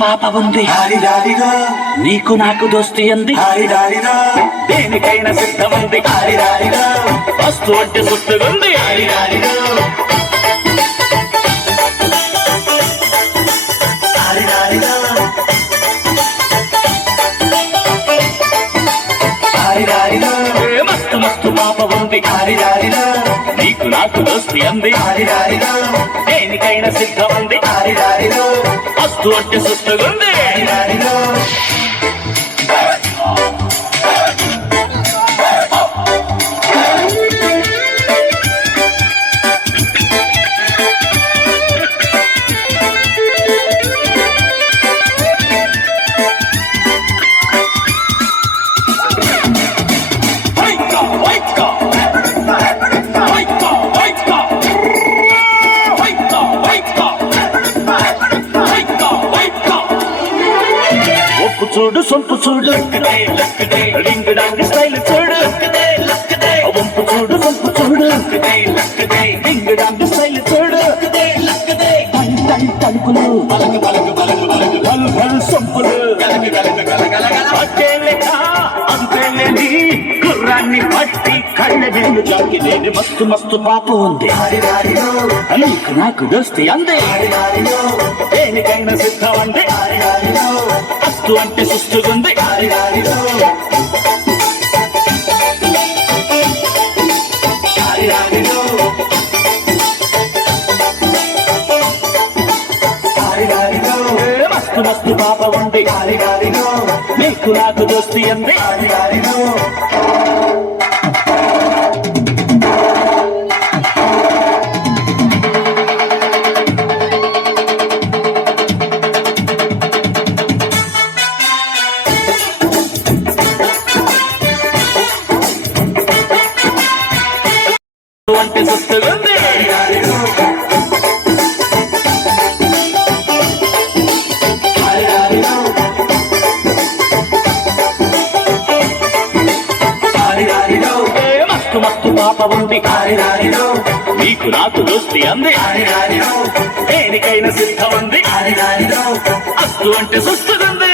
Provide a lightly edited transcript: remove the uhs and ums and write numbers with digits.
పాప ఉంది, నీకు నాకు దోస్తి అంది, దేనికైనా సిద్ధముంది, వస్తు అంటే సుస్తుగుంది. మస్తు మస్తు పాప ఉంది, నీకు నాకు దోస్తి అంది, దేనికైనా సిద్ధం ఉంది, వస్తు అంటే సుస్తుగుంది. చూడు సొంపు చూడు, రింగ్ డాంగ్ స్టైల్ చూడు, వంపు చూడు సొంపు చూడు, రింగ్ డాంగ్ స్టైల్ చూడు, తలుపులు సొంపులు అంతేలేని గుర్రాన్ని పట్టి కళ్ళ నీళ్ళు జాకిలేని మస్తు మస్తు పాప ఉంది, నీకు నాకు దోస్తి అంది, దేనికైనా సిద్ధం అంది, వస్తు అంటే సుస్తుగుంది. మస్తు మస్తు పాప ఉంది, నీకు నాకు దోస్తి అంది, అంటే సుస్తుగుంది. మస్తు మస్తు పాప ఉంది, నీకు నాకు దోస్తి అంది, దేనికైనా సిద్ధం ఉంది, వస్తు అంటే సుస్తుగుంది.